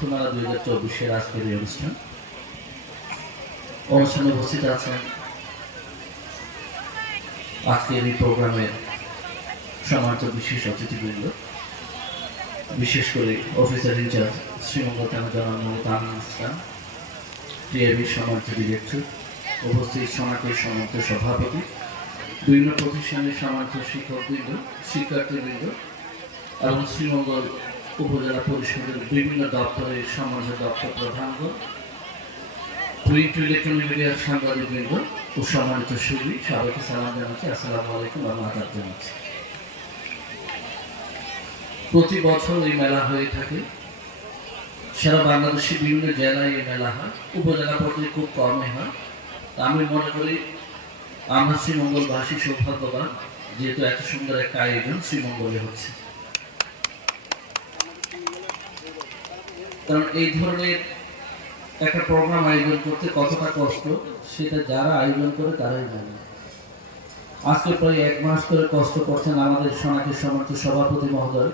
তথ্যমেলা দুই হাজার চব্বিশের আজকের এই অনুষ্ঠান। অনুষ্ঠানে উপস্থিত আছেন আজকের এই প্রোগ্রামের বিশেষ অতিথিবৃন্দ, বিশেষ করে officer in charge Sreemangal Tamim Islam TIB সমান্ত director, উপস্থিত সমাজের সমান্ত সভাপতি, বিভিন্ন প্রতিষ্ঠানের সমান্ত শিক্ষকবৃন্দ, শিক্ষার্থীবৃন্দ এবং শ্রীমঙ্গল উপজেলা পরিষদের বিভিন্ন দপ্তরের সমাজ দপ্তর প্রধানগণ প্রিন্ট ইলেকট্রনিক মিডিয়ার সাংবাদিকবৃন্দ ও সম্মানিত সুদী সবাইকে সালাম জানাচ্ছি। আসসালামু আলাইকুম এবং জানাচ্ছি প্রতি বছর এই মেলা হয়ে থাকে। সারা বাংলাদেশের বিভিন্ন জেলায় এই মেলা হয়। উপজেলা পর্যায়ে খুব কমে হয়। আমি মনে করি, আমরা শ্রীমঙ্গলবাসী সৌভাগ্যবান, যেহেতু এত সুন্দর একটা আয়োজন শ্রীমঙ্গলে হচ্ছে। কারণ এই ধরনের একটা প্রোগ্রাম আয়োজন করতে কতটা কষ্ট, সেটা যারা আয়োজন করে তারাই জানে। আজকে প্রায় এক মাস ধরে কষ্ট করছেন আমাদের সোনাকে সমর্থ সভাপতি মহোদয়,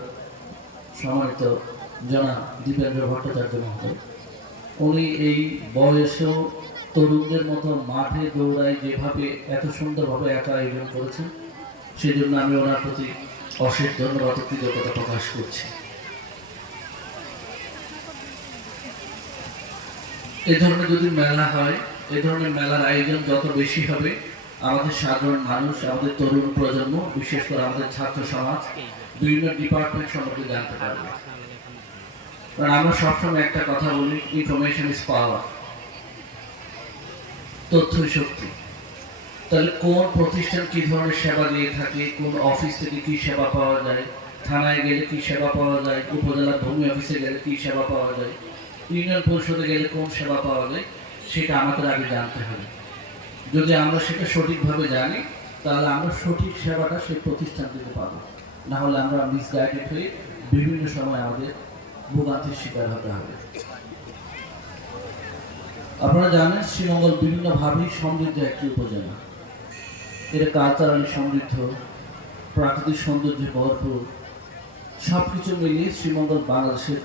সম্মানিত জনাব দীপেন্দ্র ভট্টাচার্য মহোদয়। উনি এই বয়সেও তরুণদের মতো মাঠে দৌড়ায় যেভাবে এত সুন্দরভাবে একা আয়োজন করেছেন সেই জন্য আমি ওনার প্রতি অশেষ ধন্যবাদ কৃতজ্ঞতা প্রকাশ করছি। এ ধরনের যদি মেলা হয়, এ ধরনের মেলার আয়োজন যত বেশি হবে, আমাদের সাধারণ মানুষ, আমাদের তরুণ প্রজন্ম, বিশেষ করে আমাদের ছাত্র সমাজ বিভিন্ন ডিপার্টমেন্ট সম্পর্কে জানতে পারবে। কারণ আমরা সবসময় একটা কথা বলি ইনফরমেশন ইজ পাওয়ার শক্তি। তাহলে কোন প্রতিষ্ঠান কি ধরনের সেবা দিয়ে থাকে, কোন অফিস থেকে কি সেবা পাওয়া যায়, থানায় গেলে কি সেবা পাওয়া যায়, উপজেলা ভূমি অফিসে গেলে কি সেবা পাওয়া যায় ইউনিয়ন পরিষদে গেলে কোন সেবা পাওয়া যায়, সেটা আমাদের আগে জানতে হবে। যদি আমরা সেটা সঠিকভাবে জানি, তাহলে আমরা সঠিক সেবাটা সেই প্রতিষ্ঠান থেকে পাবো। না হলে আমরা মিসগাইডেড হয়ে বিভিন্ন সময় আমাদের ভোগান্তির শিকার হতে হবে। আপনারা জানেন, শ্রীমঙ্গল বিভিন্নভাবেই সমৃদ্ধ একটি উপজেলা। এটা কালচারালি সমৃদ্ধ, প্রাকৃতিক সৌন্দর্যে ভরপুর সব কিছু মিলিয়ে শ্রীমঙ্গল বাংলাদেশের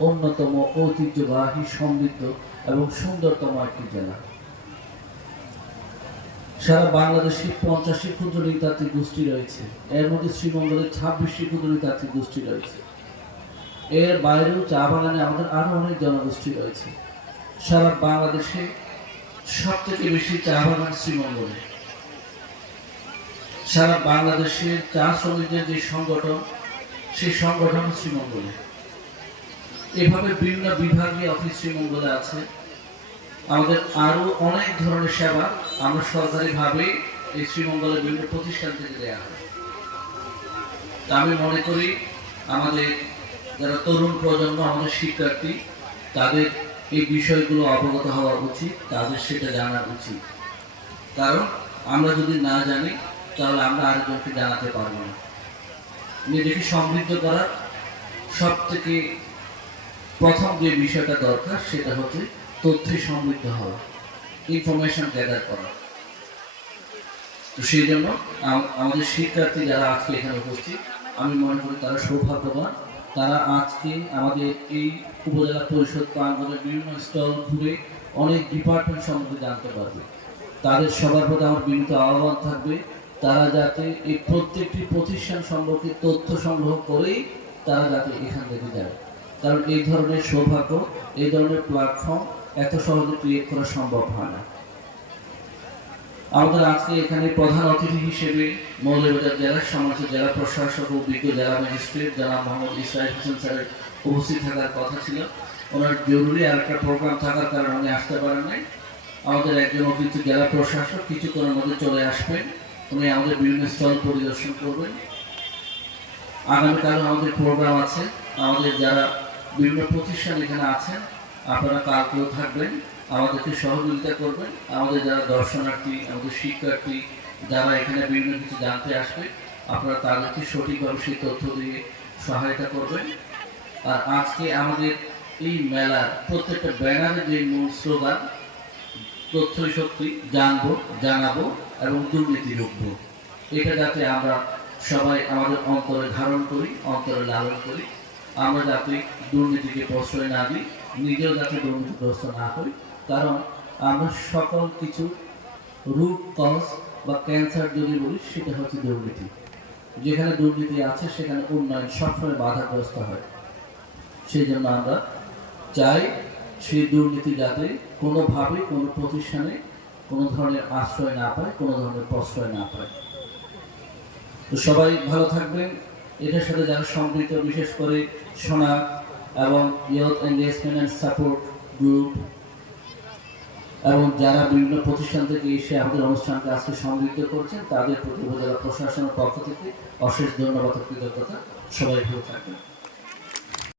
অন্যতম ঐতিহ্যবাহী সমৃদ্ধ এবং সুন্দরতম একটি জেলা। সারা বাংলাদেশে পঞ্চাশটি ক্ষুদ্র নৃতাত্ত্বিক গোষ্ঠী রয়েছে। এর মধ্যে শ্রীমঙ্গলের ছাব্বিশটি ক্ষুদ্র নৃতাত্ত্বিক গোষ্ঠী রয়েছে। এর বাইরেও চা বাগানে আমাদের আরও অনেক জনগোষ্ঠী রয়েছে। সারা বাংলাদেশে সব থেকে বেশি চা বাগান শ্রীমঙ্গলে। সারা বাংলাদেশের চা শ্রমিকদের যে সংগঠন, সেই সংগঠন শ্রীমঙ্গলে। এভাবে বিভিন্ন বিভাগীয় অফিস শ্রীমঙ্গলে আছে। আমাদের আরও অনেক ধরনের সেবা আমরা সরকারিভাবে এই শ্রীমঙ্গলের বিভিন্ন প্রতিষ্ঠান থেকে দেওয়া হয়। আমি মনে করি আমাদের যারা তরুণ প্রজন্ম, আমাদের শিক্ষার্থী, তাদের এই বিষয়গুলো অবগত হওয়া উচিত, তাদের সেটা জানা উচিত। কারণ আমরা যদি না জানি, তাহলে আমরা আরেকজনকে জানাতে পারব না। নিজেকে সমৃদ্ধ করার সব থেকে প্রথম যে বিষয়টা দরকার, সেটা হচ্ছে তথ্যে সমৃদ্ধ হওয়া ইনফরমেশন গ্যাদার করা। তো সেই জন্য আমাদের শিক্ষার্থী যারা আজকে এখানে উপস্থিত, আমি মনে করি তারা সৌভাগ্যবান। তারা আজকে আমাদের এই উপজেলা পরিষদ প্রাঙ্গণের বিভিন্ন স্টল ঘুরে অনেক ডিপার্টমেন্ট সম্পর্কে জানতে পারবে। তাদের সবার প্রতি আমার বিনীত আহ্বান থাকবে, তারা যাতে এই প্রত্যেকটি প্রতিষ্ঠান সম্পর্কে তথ্য সংগ্রহ করেই তারা যাতে এখান থেকে যায়। কারণ এই ধরনের সৌভাগ্য, এই ধরনের প্ল্যাটফর্ম এত সহজে ক্রিয়েট করা সম্ভব হয় না। আমাদের আজকে এখানে প্রধান অতিথি হিসেবে মৌলভীবাজার জেলার সমাজ জেলা প্রশাসক ও বিজ্ঞ জেলা ম্যাজিস্ট্রেট জনাব মোহাম্মদ ইসরাইল হোসেন স্যারের উপস্থিত থাকার কথা ছিল। ওনার জরুরি আর একটা প্রোগ্রাম থাকার কারণে উনি আসতে পারেন নাই। আমাদের একজন অভিজ্ঞ জেলা প্রশাসক কিছুক্ষণের মধ্যে চলে আসবেন। উনি আমাদের বিভিন্ন স্থল পরিদর্শন করবেন। আগামীকাল আমাদের প্রোগ্রাম আছে। আমাদের যারা বিভিন্ন প্রতিষ্ঠান এখানে আছেন। আপনারা কালকেও থাকবেন, আমাদেরকে সহযোগিতা করবেন। আমাদের যারা দর্শনার্থী আমাদের শিক্ষার্থী, যারা এখানে বিভিন্ন কিছু জানতে আসবে, আপনারা তাদেরকে সঠিকভাবে সেই তথ্য দিয়ে সহায়তা করবেন। আর আজকে আমাদের এই মেলার প্রত্যেকটা ব্যানারে যে মূল স্লোগান, তথ্যই শক্তি জানব, জানাব এবং দুর্নীতি রুখবো। এটা যাতে আমরা সবাই আমাদের অন্তরে ধারণ করি, অন্তরে লালন করি। আমরা যাতে দুর্নীতিকে প্রশ্রয় না দিই, নিজেও যাতে দুর্নীতিগ্রস্ত না হই। কারণ আমরা সকল কিছু রুট কজ বা ক্যান্সার যদি বলি, সেটা হচ্ছে দুর্নীতি। যেখানে দুর্নীতি আছে, সেখানে উন্নয়ন সবসময় বাধাগ্রস্ত হয়। সেই জন্য আমরা চাই সেই দুর্নীতি যাতে কোনোভাবে কোনো প্রতিষ্ঠানে কোনো ধরনের আশ্রয় না পায়, কোনো ধরনের প্রশ্রয় না পায়। তো সবাই ভালো থাকবেন। এটার সাথে যারা সম্পৃক্ত, বিশেষ করে সোনা এবং youth engagement and support group এবং যারা বিভিন্ন প্রতিষ্ঠান থেকে এসে আমাদের অনুষ্ঠানকে আজকে সমৃদ্ধ করছেন, তাদের প্রতি উপজেলা প্রশাসনের পক্ষ থেকে অশেষ ধন্যবাদ কৃতজ্ঞতা। সবাই ভালো থাকবেন।